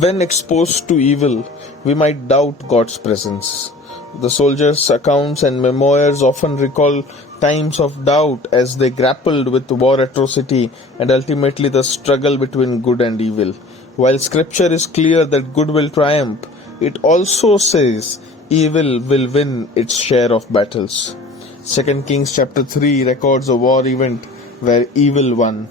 When exposed to evil, we might doubt God's presence. The soldiers' accounts and memoirs often recall times of doubt as they grappled with war atrocity and ultimately the struggle between good and evil. While scripture is clear that good will triumph, it also says evil will win its share of battles. 2 Kings chapter 3 records a war event where evil won.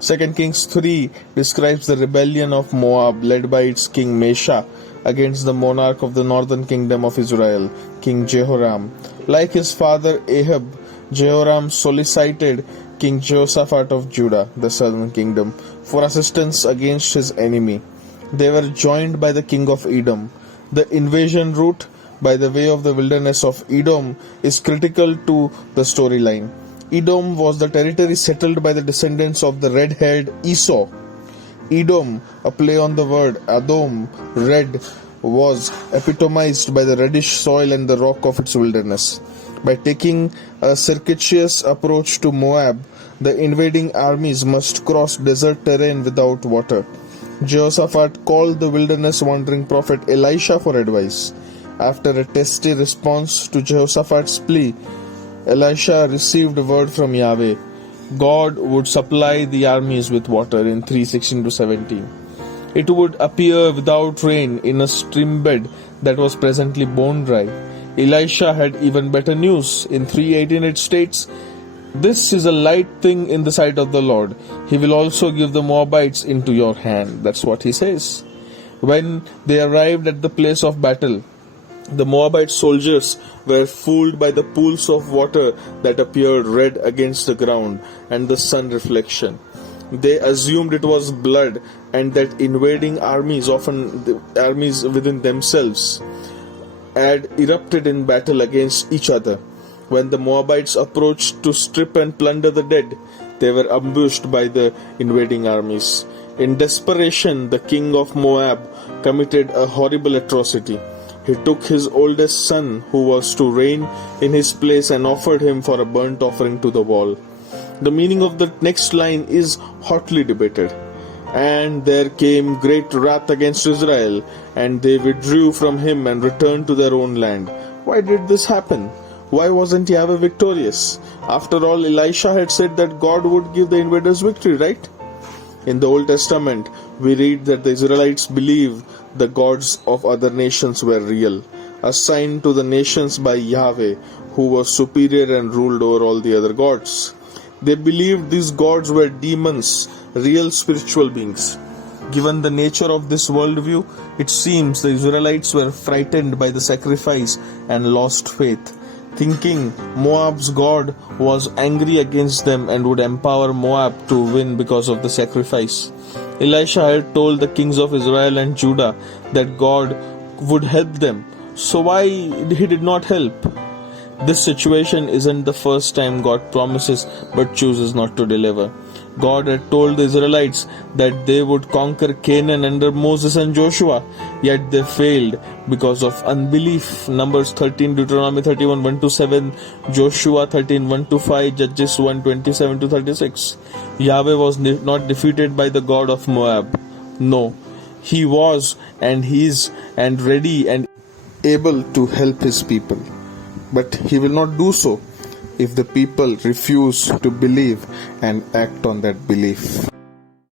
2 Kings 3 describes the rebellion of Moab led by its king Mesha against the monarch of the northern kingdom of Israel, King Jehoram. Like his father Ahab, Jehoram solicited King Jehoshaphat of Judah, the southern kingdom, for assistance against his enemy. They were joined by the king of Edom. The invasion route by the way of the wilderness of Edom is critical to the storyline. Edom was the territory settled by the descendants of the red-haired Esau. Edom, a play on the word Adom, red, was epitomized by the reddish soil and the rock of its wilderness. By taking a circuitous approach to Moab, the invading armies must cross desert terrain without water. Jehoshaphat called the wilderness wandering prophet Elisha for advice. After a testy response to Jehoshaphat's plea, Elisha received word from Yahweh. God would supply the armies with water in 3:16-17. It would appear without rain in a stream bed that was presently bone dry. Elisha had even better news. In 3:18 it states, "This is a light thing in the sight of the Lord. He will also give the Moabites into your hand." That's what he says. When they arrived at the place of battle, the Moabite soldiers were fooled by the pools of water that appeared red against the ground and the sun reflection. They assumed it was blood and that invading armies, often the armies within themselves, had erupted in battle against each other. When the Moabites approached to strip and plunder the dead, they were ambushed by the invading armies. In desperation, the king of Moab committed a horrible atrocity. He took his oldest son, who was to reign in his place, and offered him for a burnt offering to the wall. The meaning of the next line is hotly debated. And there came great wrath against Israel, and they withdrew from him and returned to their own land. Why did this happen? Why wasn't Yahweh victorious? After all, Elisha had said that God would give the invaders victory, right? In the Old Testament, we read that the Israelites believed the gods of other nations were real, assigned to the nations by Yahweh, who was superior and ruled over all the other gods. They believed these gods were demons, real spiritual beings. Given the nature of this worldview, it seems the Israelites were frightened by the sacrifice and lost faith, thinking Moab's God was angry against them and would empower Moab to win because of the sacrifice. Elisha had told the kings of Israel and Judah that God would help them. So why he did not help? This situation isn't the first time God promises but chooses not to deliver. God had told the Israelites that they would conquer Canaan under Moses and Joshua, yet they failed because of unbelief. Numbers 13, Deuteronomy 31, 1-7, Joshua 13, 1-5, Judges 1, 27-36. Yahweh was not defeated by the God of Moab. No, he was and he is and ready and able to help his people. But he will not do so if the people refuse to believe and act on that belief.